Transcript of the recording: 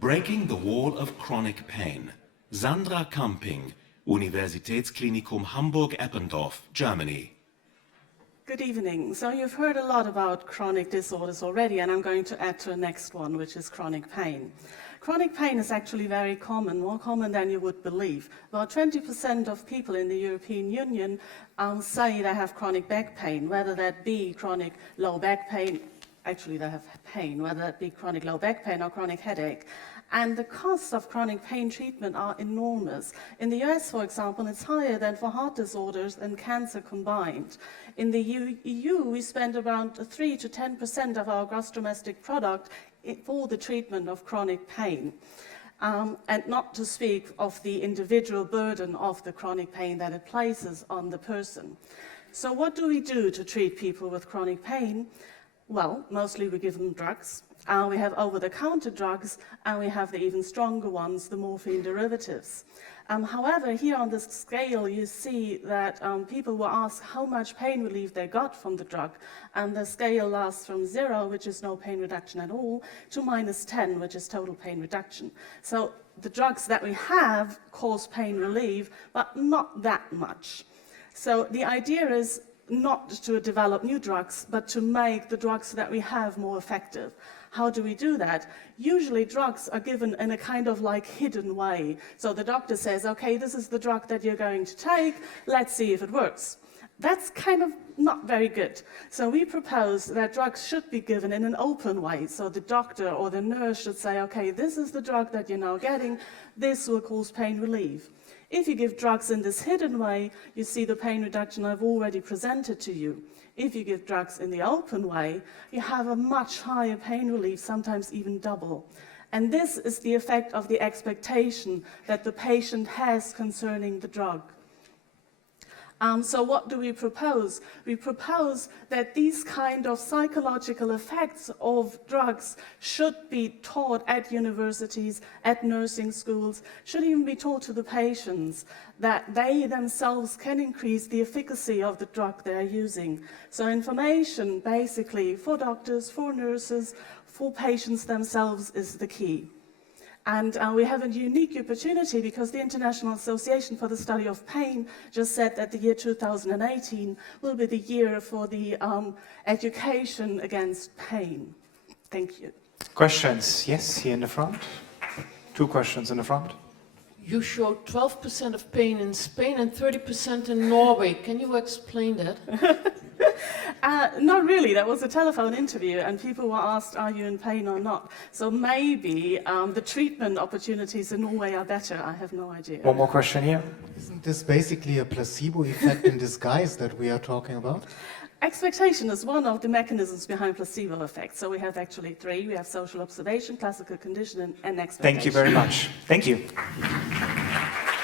Breaking the Wall of Chronic Pain. Sandra Kamping, Universitätsklinikum Hamburg-Eppendorf, Germany. Good evening. So you've heard a lot about chronic disorders already, and I'm going to add to the next one, which is chronic pain. Chronic pain is actually very common, more common than you would believe. About 20% of people in the European Union say they have chronic back pain, whether that be chronic low back pain, actually they have pain, whether that be chronic low back pain or chronic headache. And the costs of chronic pain treatment are enormous. In the US, for example, it's higher than for heart disorders and cancer combined. In the EU, we spend around 3 to 10% of our gross domestic product for the treatment of chronic pain. And not to speak of the individual burden of the chronic pain that it places on the person. So what do we do to treat people with chronic pain? Well, mostly we give them drugs. We have over-the-counter drugs, and we have the even stronger ones, the morphine derivatives. However, here on this scale, you see that people were asked how much pain relief they got from the drug, and the scale lasts from 0, which is no pain reduction at all, to -10, which is total pain reduction. So the drugs that we have cause pain relief, but not that much. So the idea is not to develop new drugs, but to make the drugs that we have more effective. How do we do that? Usually drugs are given in a kind of like hidden way. So the doctor says, okay, this is the drug that you're going to take, let's see if it works. That's kind of not very good. So we propose that drugs should be given in an open way. So the doctor or the nurse should say, okay, this is the drug that you're now getting, this will cause pain relief. If you give drugs in this hidden way, you see the pain reduction I've already presented to you. If you give drugs in the open way, you have a much higher pain relief, sometimes even double. And this is the effect of the expectation that the patient has concerning the drug. So what do we propose? We propose that these kind of psychological effects of drugs should be taught at universities, at nursing schools, should even be taught to the patients, that they themselves can increase the efficacy of the drug they're using. So information, basically, for doctors, for nurses, for patients themselves is the key. And we have a unique opportunity because the International Association for the Study of Pain just said that the year 2018 will be the year for the education against pain. Thank you. Questions? Yes, here in the front. 2 questions in the front. You showed 12% of pain in Spain and 30% in Norway. Can you explain that? Not really. That was a telephone interview, and people were asked, are you in pain or not? So maybe the treatment opportunities in Norway are better. I have no idea. One more question here. Isn't this basically a placebo effect in disguise that we are talking about? Expectation is one of the mechanisms behind placebo effect. So we have actually 3. We have social observation, classical conditioning, and expectation. Thank you very much. Thank you.